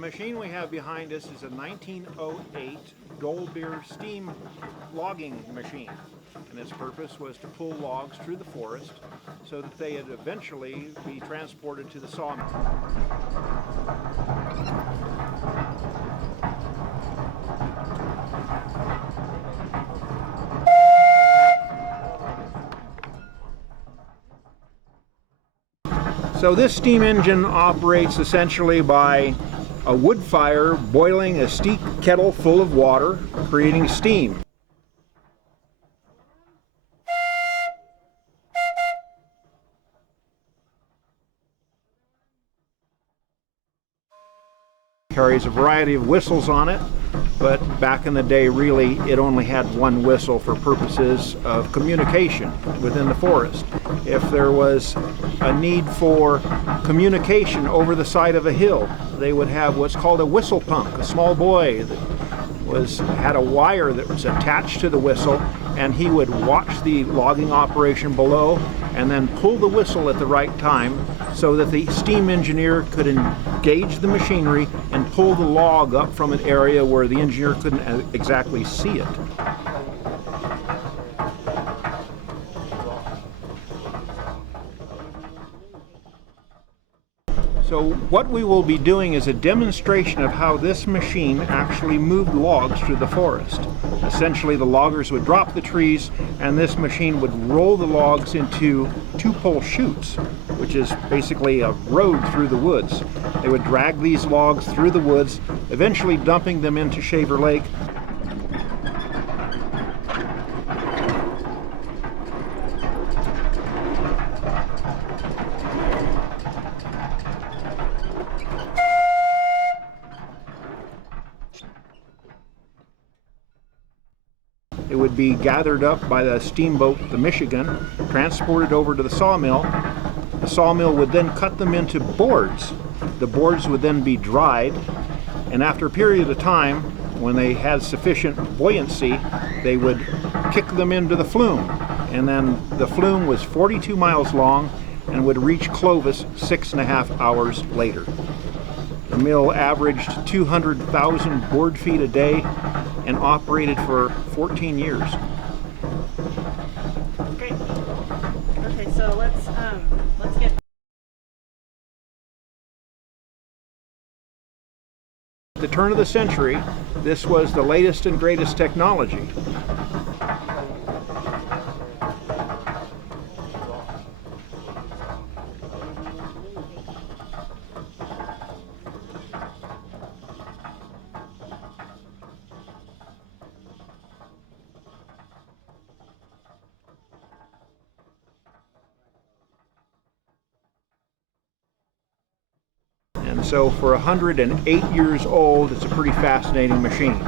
machine we have behind us is a 1908 Goldbeer steam logging machine, and its purpose was to pull logs through the forest so that they would eventually be transported to the sawmill. So this steam engine operates essentially by a wood fire boiling a steep kettle full of water, creating steam. Carries a variety of whistles on it, but back in the day really it only had one whistle for purposes of communication within the forest. If there was a need for communication over the side of a hill, they would have what's called a whistle punk, a small boy that had a wire that was attached to the whistle, and he would watch the logging operation below and then pull the whistle at the right time so that the steam engineer could engage the machinery and pull the log up from an area where the engineer couldn't exactly see it. So what we will be doing is a demonstration of how this machine actually moved logs through the forest. Essentially, the loggers would drop the trees and this machine would roll the logs into two-pole chutes, which is basically a road through the woods. They would drag these logs through the woods, eventually dumping them into Shaver Lake. It would be gathered up by the steamboat, the Michigan, transported over to the sawmill. The sawmill would then cut them into boards. The boards would then be dried, and after a period of time, when they had sufficient buoyancy, they would kick them into the flume. And then the flume was 42 miles long and would reach Clovis 6.5 hours later. The mill averaged 200,000 board feet a day and operated for 14 years. Great. Okay, so let's get. At the turn of the century, this was the latest and greatest technology. And so for 108 years old, it's a pretty fascinating machine.